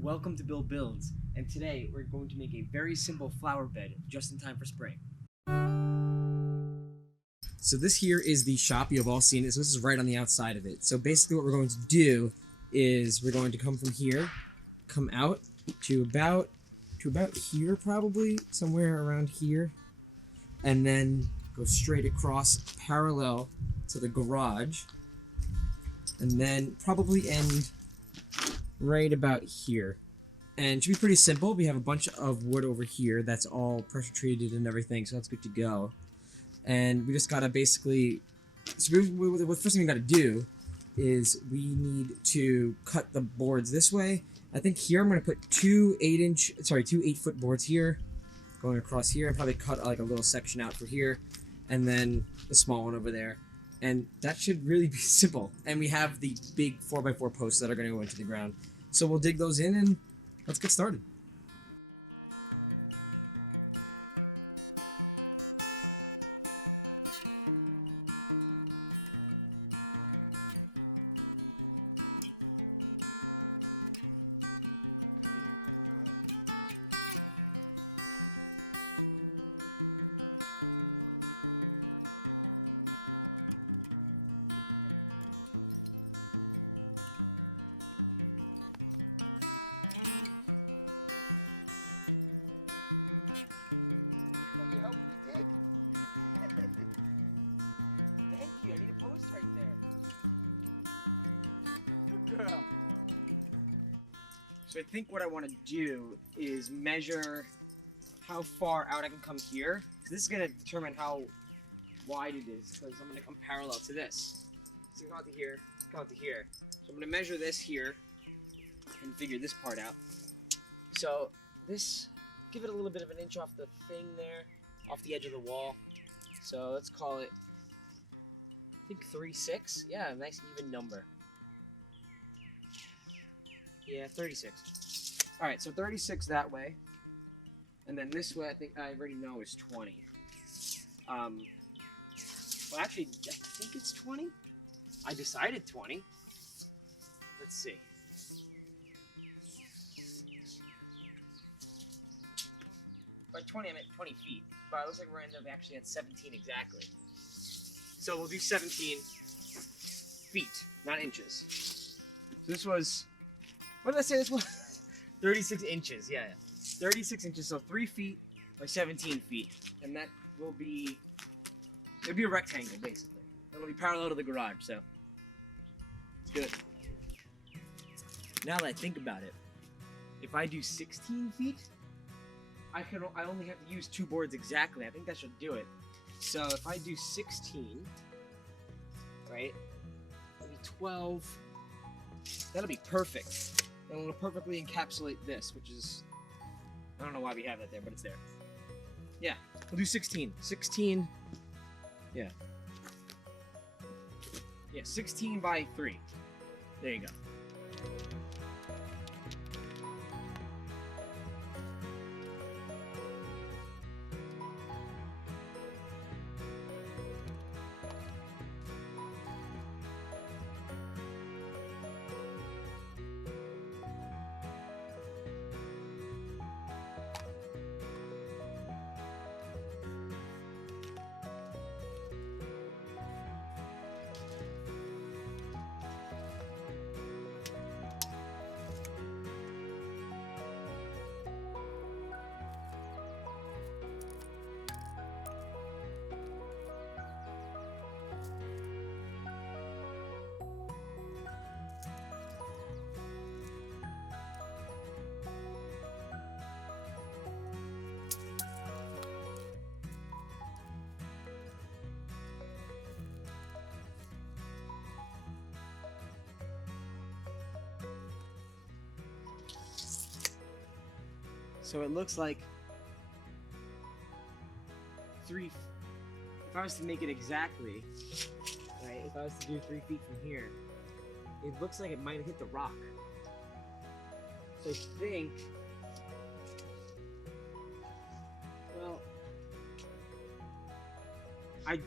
Welcome to Bill Builds, and today we're going to make a very simple flower bed just in time for spring. So this here is the shop. You have all seen it. So this is right on the outside of it. So basically what we're going to do is we're going to come from here, come out to about here probably, somewhere around here, and then go straight across parallel to the garage, and then probably end right about here. And it should be pretty simple. We have a bunch of wood over here that's all pressure treated and everything, so that's good to go. And we just gotta basically, so the first thing we gotta do is we need to cut the boards this way. I think here I'm gonna put two 8-foot boards here, going across here, and probably cut like a little section out for here, and then the small one over there. And that should really be simple. And we have the big 4x4 posts that are gonna go into the ground. So we'll dig those in and let's get started. Thank you, I need a post right there. Good girl. So I think what I want to do is measure how far out I can come here. So this is going to determine how wide it is, because I'm going to come parallel to this. So come out to here, come out to here. So I'm going to measure this here and figure this part out. So this, give it a little bit of an inch off the thing there, off the edge of the wall. So let's call it, I think 3/6. Yeah, a nice even number. Yeah, 36. Alright, so 36 that way. And then this way, I think I already know is 20. Well, actually, I think it's 20. I decided 20. Let's see. By 20, I meant 20 feet. But it looks like we're ending up actually at 17 exactly. So we'll do 17 feet, not inches. So this was, what did I say this was? 36 inches, yeah. 36 inches, so 3 feet by 17 feet. And that will be, it'll be a rectangle, basically. It'll be parallel to the garage, so. Good. Now that I think about it, if I do 16 feet, I only have to use 2 boards exactly. I think that should do it. So if I do 16, right, maybe 12, that'll be perfect. And it'll perfectly encapsulate this, which is, I don't know why we have that there, but it's there. Yeah, we'll do 16. 16, yeah. Yeah, 16 by 3. There you go. So it looks like if I was to make it exactly, right, if I was to do 3 feet from here, it looks like it might hit the rock. So I think, well, I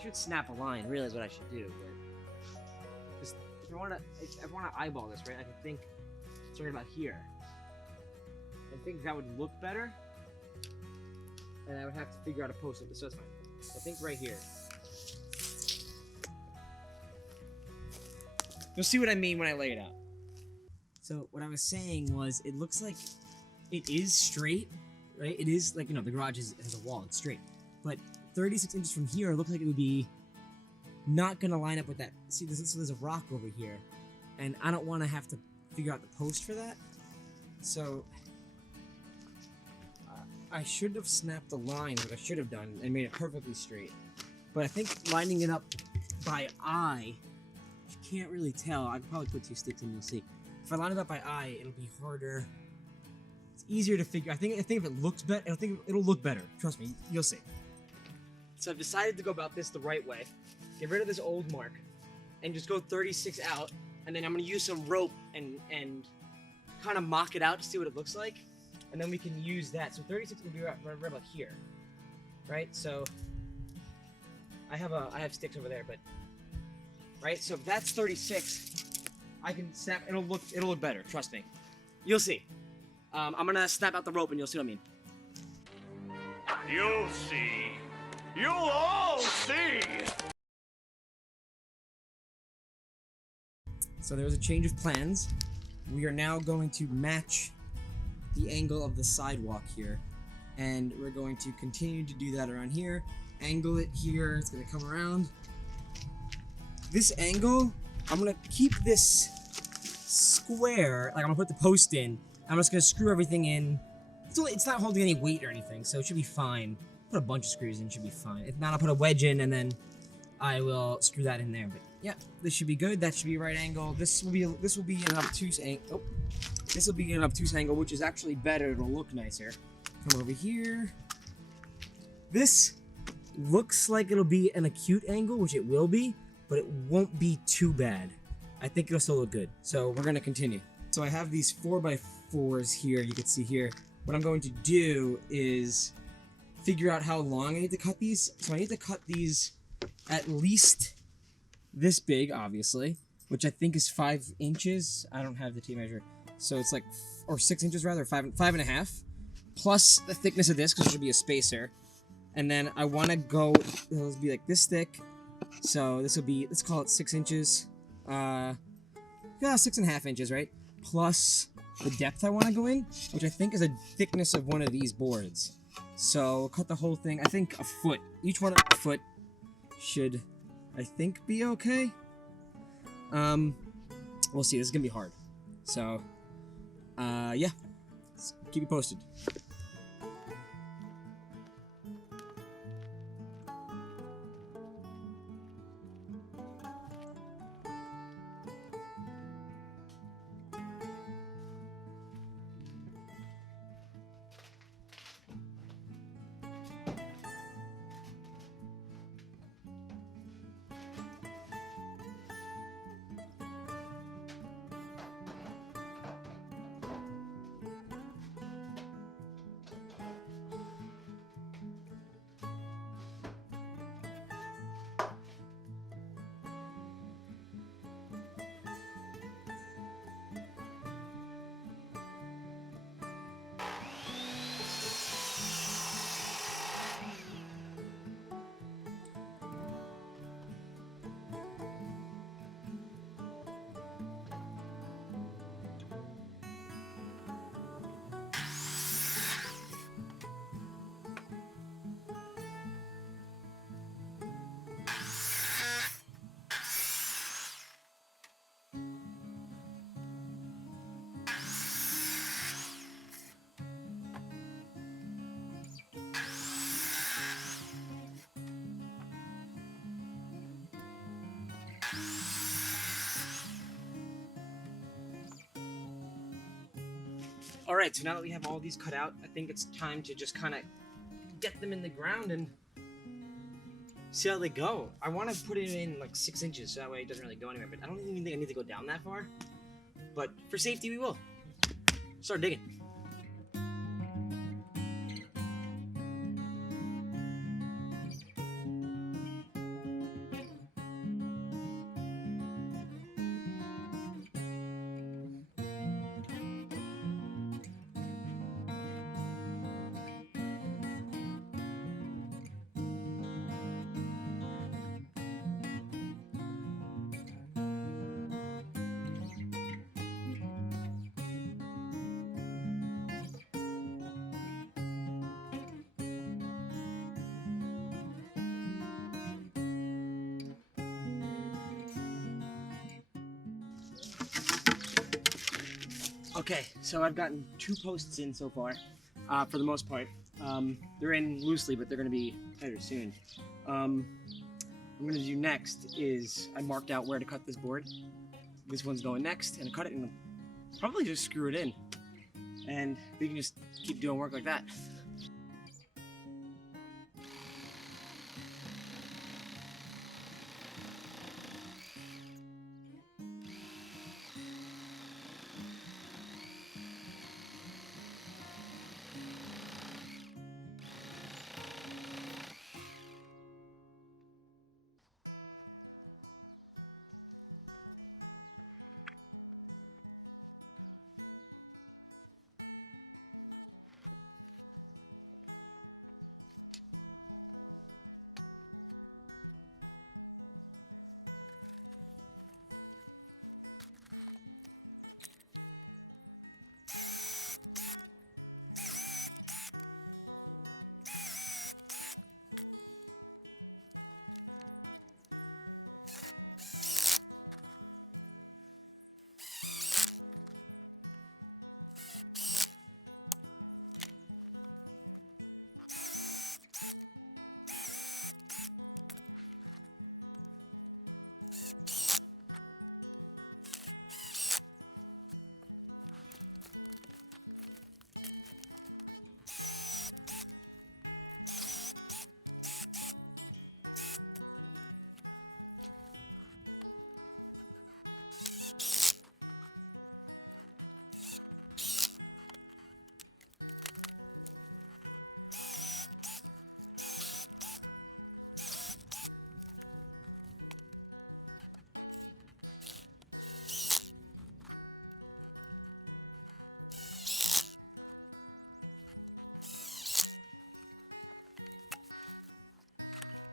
should snap a line, really is what I should do, but if I want to eyeball this, right, I can think, starting about here. I think that would look better. And I would have to figure out a post. So that's fine. I think right here. You'll see what I mean when I lay it out. So what I was saying was, it looks like it is straight, right? It is like, the garage has a wall, it's straight. But 36 inches from here, it looks like it would be not gonna line up with that. See, there's a rock over here, and I don't want to have to figure out the post for that. So I should have snapped the line, what I should have done, and made it perfectly straight. But I think lining it up by eye, you can't really tell. I could probably put 2 sticks and you'll see. If I line it up by eye, it'll be harder. It's easier to figure. I think if it looks better, it'll look better. Trust me, you'll see. So I've decided to go about this the right way. Get rid of this old mark, and just go 36 out. And then I'm gonna use some rope and kind of mock it out to see what it looks like. And then we can use that. So 36 will be right about here, right? So I have sticks over there, but right. So if that's 36, I can snap. It'll look better. Trust me. You'll see. I'm gonna snap out the rope, and you'll see what I mean. You'll see. You'll all see. So there was a change of plans. We are now going to match the angle of the sidewalk here, and we're going to continue to do that around here. Angle it here. It's gonna come around. This angle, I'm gonna keep this square. Like, I'm gonna put the post in. I'm just gonna screw everything in. It's not holding any weight or anything, so it should be fine. Put a bunch of screws in, should be fine. If not, I'll put a wedge in, and then I will screw that in there. But yeah, this should be good. That should be right angle. This will be an obtuse angle. This will be an obtuse angle, which is actually better. It'll look nicer. Come over here. This looks like it'll be an acute angle, which it will be, but it won't be too bad. I think it'll still look good. So we're gonna continue. So I have these 4x4s here. You can see here. What I'm going to do is figure out how long I need to cut these. So I need to cut these at least this big, obviously, which I think is 5 inches. I don't have the tape measure. So it's like, or 6 inches rather, 5.5, plus the thickness of this, because there should be a spacer. And then I want to go, it'll be like this thick. So this will be, let's call it 6 inches. Yeah, 6.5 inches, right? Plus the depth I want to go in, which I think is a thickness of one of these boards. So we'll cut the whole thing, I think a foot. Each one a foot should, I think, be okay. We'll see. This is gonna be hard. So, yeah. Let's keep you posted. Alright, so now that we have all these cut out, I think it's time to just kind of get them in the ground and see how they go. I want to put it in like 6 inches, so that way it doesn't really go anywhere, but I don't even think I need to go down that far. But for safety, we will. Start digging. Okay, so I've gotten 2 posts in so far, for the most part. They're in loosely, but they're going to be tighter soon. What I'm going to do next is I marked out where to cut this board. This one's going next, and I cut it and probably just screw it in. And we can just keep doing work like that.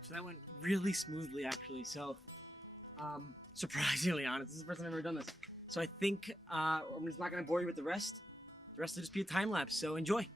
So that went really smoothly, actually. So, surprisingly honest, this is the first time I've ever done this. So I think I'm just not going to bore you with the rest. The rest will just be a time lapse, so enjoy.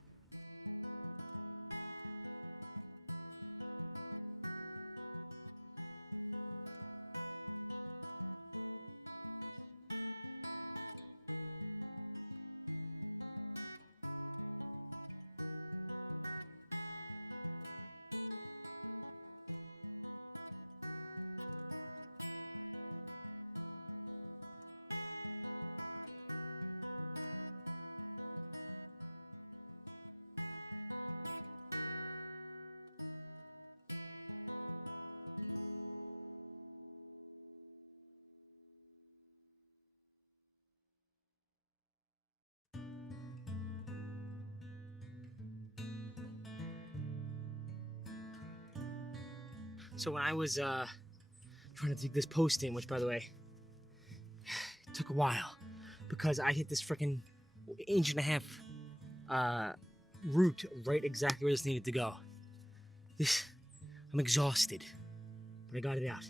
So when I was trying to dig this post in, which by the way, it took a while because I hit this freaking 1.5 inch root right exactly where this needed to go. I'm exhausted, but I got it out.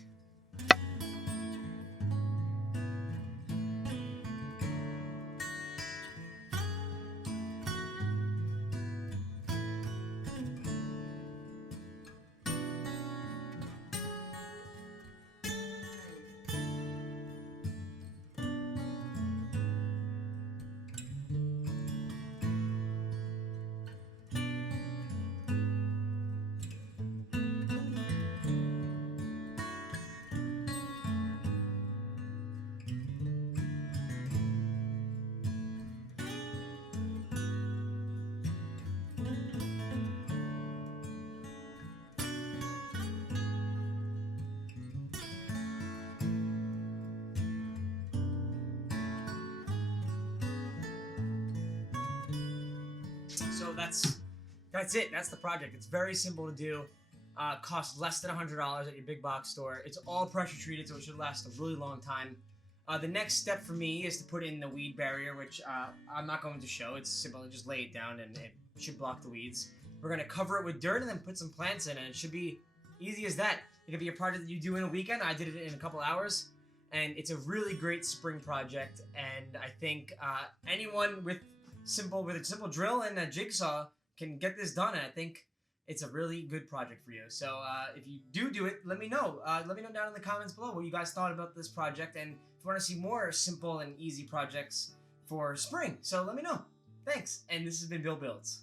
So that's it. That's the project. It's very simple to do. Costs less than $100 at your big box store. It's all pressure treated, so it should last a really long time. The next step for me is to put in the weed barrier, which I'm not going to show. It's simple. Just lay it down and it should block the weeds. We're going to cover it with dirt and then put some plants in, and it should be easy as that. It could be a project that you do in a weekend. I did it in a couple hours, and it's a really great spring project. And I think anyone with a simple drill and a jigsaw can get this done. And I think it's a really good project for you. So if you do it, let me know. Let me know down in the comments below what you guys thought about this project. And if you want to see more simple and easy projects for spring. So let me know. Thanks. And this has been Bill Builds.